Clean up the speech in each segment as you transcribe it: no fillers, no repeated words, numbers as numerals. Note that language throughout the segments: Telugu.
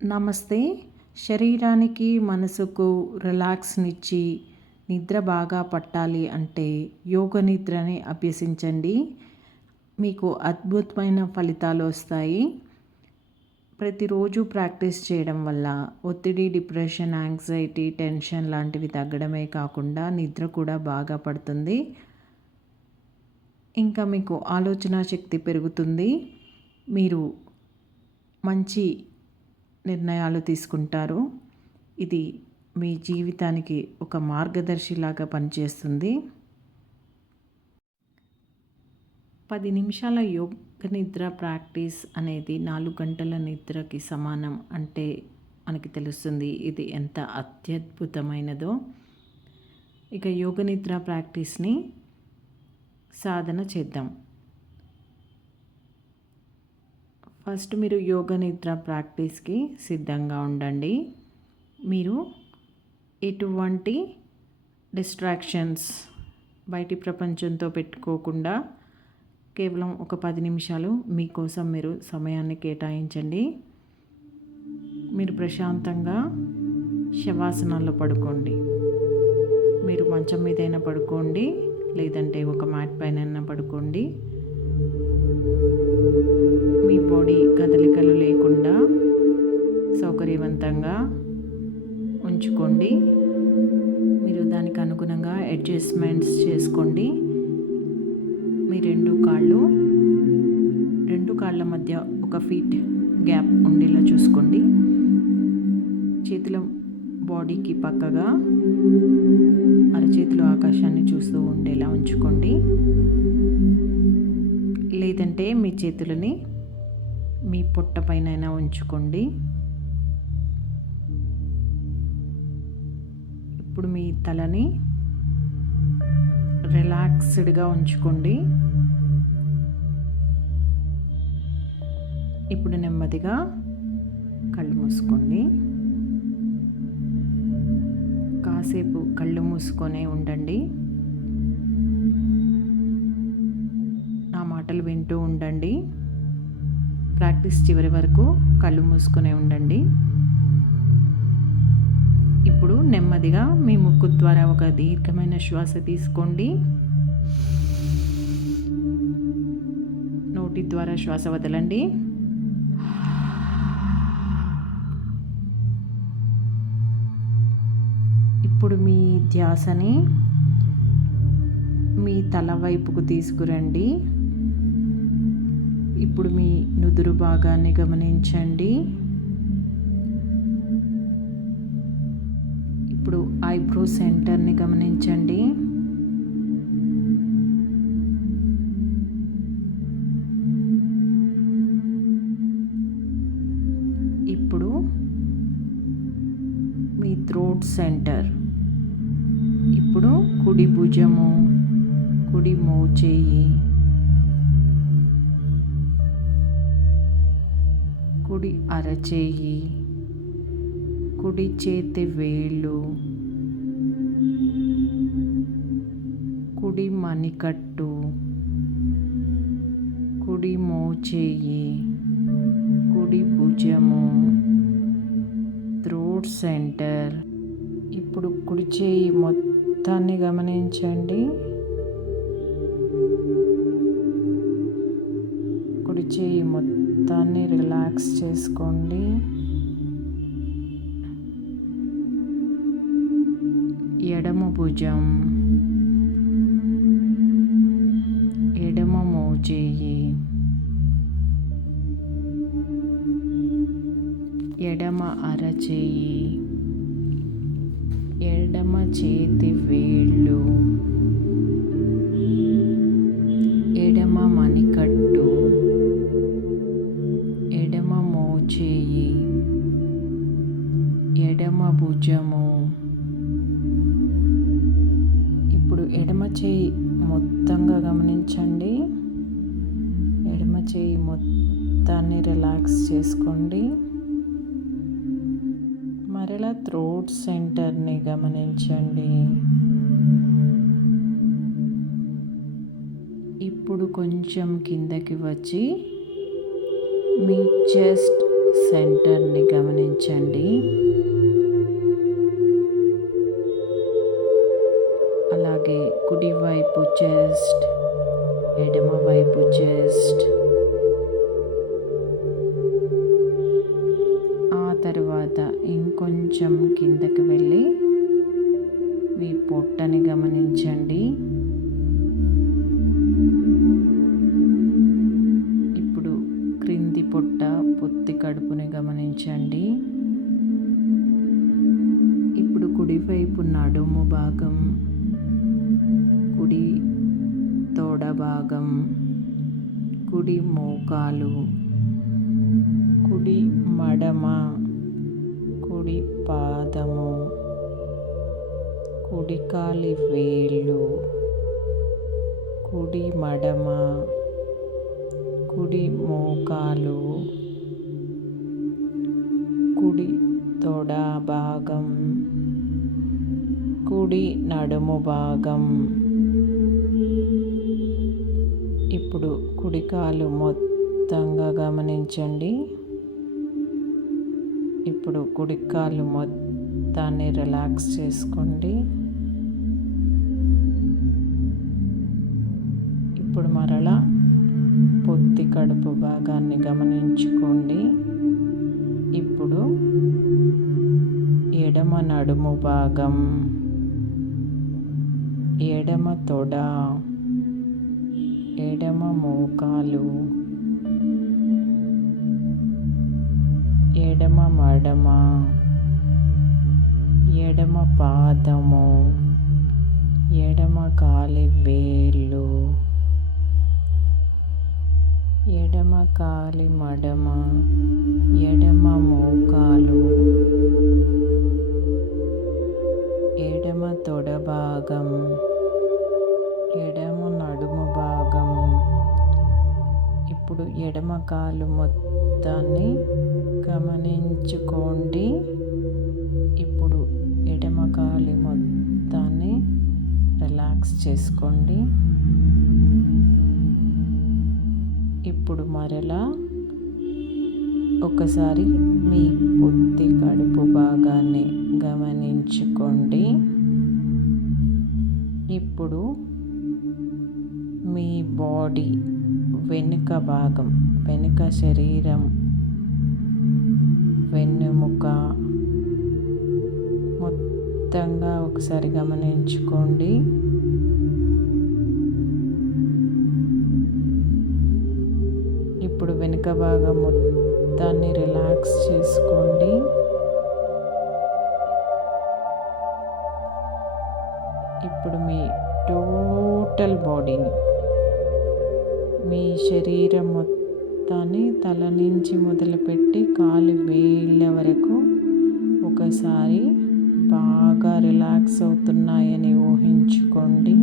నమస్తే. శరీరానికి, మనసుకు రిలాక్స్‌నిచ్చి నిద్ర బాగా పట్టాలి అంటే యోగ నిద్రని అభ్యసించండి. మీకు అద్భుతమైన ఫలితాలు వస్తాయి. ప్రతిరోజు ప్రాక్టీస్ చేయడం వల్ల ఒత్తిడి, డిప్రెషన్, యాంగ్జైటీ, టెన్షన్ లాంటివి తగ్గడమే కాకుండా నిద్ర కూడా బాగా పడుతుంది. ఇంకా మీకు ఆలోచన శక్తి పెరుగుతుంది. మీరు మంచి నిర్ణయాలు తీసుకుంటారు. ఇది మీ జీవితానికి ఒక మార్గదర్శిలాగా పనిచేస్తుంది. 10 నిమిషాల యోగ నిద్ర ప్రాక్టీస్ అనేది 4 గంటల నిద్రకి సమానం అంటే మనకి తెలుస్తుంది ఇది ఎంత అత్యద్భుతమైనదో. ఇక యోగ నిద్ర ప్రాక్టీస్ని సాధన చేద్దాం. ఫస్ట్ మీరు యోగ నిద్ర ప్రాక్టీస్కి సిద్ధంగా ఉండండి. మీరు ఎటువంటి డిస్ట్రాక్షన్స్ బయటి ప్రపంచంతో పెట్టుకోకుండా కేవలం ఒక 10 నిమిషాలు మీకోసం మీరు సమయాన్ని కేటాయించండి. మీరు ప్రశాంతంగా శవాసనాల్లో పడుకోండి. మీరు మంచం మీదైనా పడుకోండి, లేదంటే ఒక మ్యాట్ పైన పడుకోండి. మీ బాడీ కదలికలు లేకుండా సౌకర్యవంతంగా ఉంచుకోండి. మీరు దానికి అనుగుణంగా అడ్జస్ట్మెంట్స్ చేసుకోండి. మీ రెండు కాళ్ళ మధ్య 1 ఫీట్ గ్యాప్ ఉండేలా చూసుకోండి. చేతుల బాడీకి పక్కగా అరచేతులు ఆకాశాన్ని చూస్తూ ఉండేలా ఉంచుకోండి. లేదంటే మీ చేతులని మీ పొట్ట పైన ఉంచుకోండి. ఇప్పుడు మీ తలని రిలాక్స్డ్గా ఉంచుకోండి. ఇప్పుడు నెమ్మదిగా కళ్ళు మూసుకోండి. కాసేపు కళ్ళు మూసుకొనే ఉండండి. నా మాటలు వింటూ ఉండండి. ప్రాక్టీస్ చివరి వరకు కళ్ళు మూసుకొనే ఉండండి. ఇప్పుడు నెమ్మదిగా మీ ముక్కు ద్వారా ఒక దీర్ఘమైన శ్వాస తీసుకోండి. నోటి ద్వారా శ్వాస వదలండి. ఇప్పుడు మీ ధ్యాసని మీ తల వైపుకు తీసుకురండి. ఇప్పుడు మీ నుదురు భాగాన్ని గమనించండి. ఇప్పుడు ఐబ్రో సెంటర్ని గమనించండి. ఇప్పుడు మీ థ్రోట్ సెంటర్. ఇప్పుడు కుడి భుజము, కుడి మోచేయి, కుడి అరచేయి, కుడి చేతి వేళ్ళు, కుడి మణికట్టు, కుడి మోచేయి, కుడి భుజము, థ్రోట్ సెంటర్. ఇప్పుడు కుడి చేయి మొత్తాన్ని గమనించండి. కుడి చేయి మొత్తాన్ని రిలాక్స్ చేసుకోండి. ఎడమ భుజం, ఎడమ మోచేయి, ఎడమ అరచేయి, ఎడమ చేతి వేళ్ళు, ఎడమ మణికట్టు, ఎడమ మోచేయి, ఎడమ భుజము. ఇప్పుడు ఎడమ చేయి మొత్తంగా గమనించండి. ఎడమ చేయి మొత్తాన్ని రిలాక్స్ చేసుకోండి. మరలా థ్రోట్ సెంటర్ని గమనించండి. ఇప్పుడు కొంచెం కిందకి వచ్చి మీ చెస్ట్ సెంటర్ని గమనించండి. అలాగే కుడివైపు చెస్ట్, ఎడమవైపు చెస్ట్, ఆ తర్వాత ఇంకొంచెం కిందకి వెళ్ళి మీ పొట్టని గమనించండి. ఇప్పుడు క్రింది పొట్ట, పొత్తి కడుపుని గమనించండి. ఇప్పుడు కుడివైపు నడుము భాగం, కుడి తొడ భాగం, కుడి మోకాలు, కుడి మడమ, కుడి పాదము, కుడి కాలి వేళ్ళు, కుడి మడమ, కుడి మోకాలు, కుడి తొడ భాగం, కుడి నడుము భాగం. ఇప్పుడు కుడి కాలు మొత్తంగా గమనించండి. ఇప్పుడు కుడి కాలు మొత్తాన్ని రిలాక్స్ చేసుకోండి. ఇప్పుడు మరలా పొత్తి కడుపు భాగాన్ని గమనించుకోండి. ఇప్పుడు ఎడమ నడుము భాగం, ఎడమ తొడ, ఎడమ మోకాలు, ఎడమ మడమ, ఎడమ పాదము, ఎడమ కాలి వేళ్ళు, ఎడమ కాలి మడమ, ఎడమ మోకాలు, ఎడమ తొడ భాగం, ఎడమ నడుము భాగం. ఇప్పుడు ఎడమ కాలు మొత్తాన్ని గమనించుకోండి. ఇప్పుడు ఎడమ కాలి మొత్తాన్ని రిలాక్స్ చేసుకోండి. ఇప్పుడు మరలా ఒకసారి మీ పొత్తి కడుపు భాగాన్ని గమనించుకోండి. ఇప్పుడు మీ బాడీ వెనుక భాగం, వెనుక శరీరం, వెన్నుముక మొత్తంగా ఒకసారి గమనించుకోండి. ఇప్పుడు వెనుక భాగం మొత్తాన్ని రిలాక్స్ చేసుకోండి. ఇప్పుడు మీ టోటల్ బాడీని, మీ శరీరం మొత్తాన్ని తల నుంచి మొదలుపెట్టి కాలు వేళ్ళ వరకు ఒకసారి బాగా రిలాక్స్ అవుతున్నాయని ఊహించుకోండి.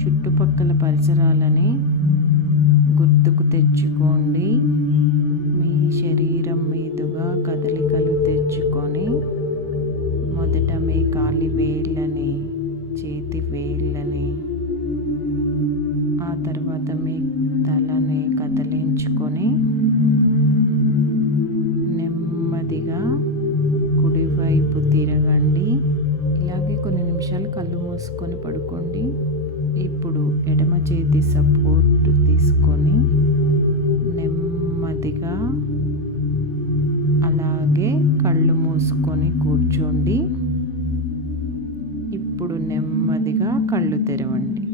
చుట్టుపక్కల పరిసరాలని గుర్తుకు తెచ్చుకోండి. మీ శరీరం మీదుగా కదలికలు తెచ్చుకొని వేళ్ళని, చేతి వేళ్ళని, ఆ తర్వాత మీ తలని కదిలించుకొని నెమ్మదిగా కుడివైపు తిరగండి. ఇలాగే కొన్ని నిమిషాలు కళ్ళు మూసుకొని పడుకోండి. ఇప్పుడు ఎడమ చేతి సపోర్ట్ తీసుకొని నెమ్మదిగా అలాగే కళ్ళు మూసుకొని కూర్చోండి. ఇప్పుడు నెమ్మదిగా కళ్ళు తెరవండి.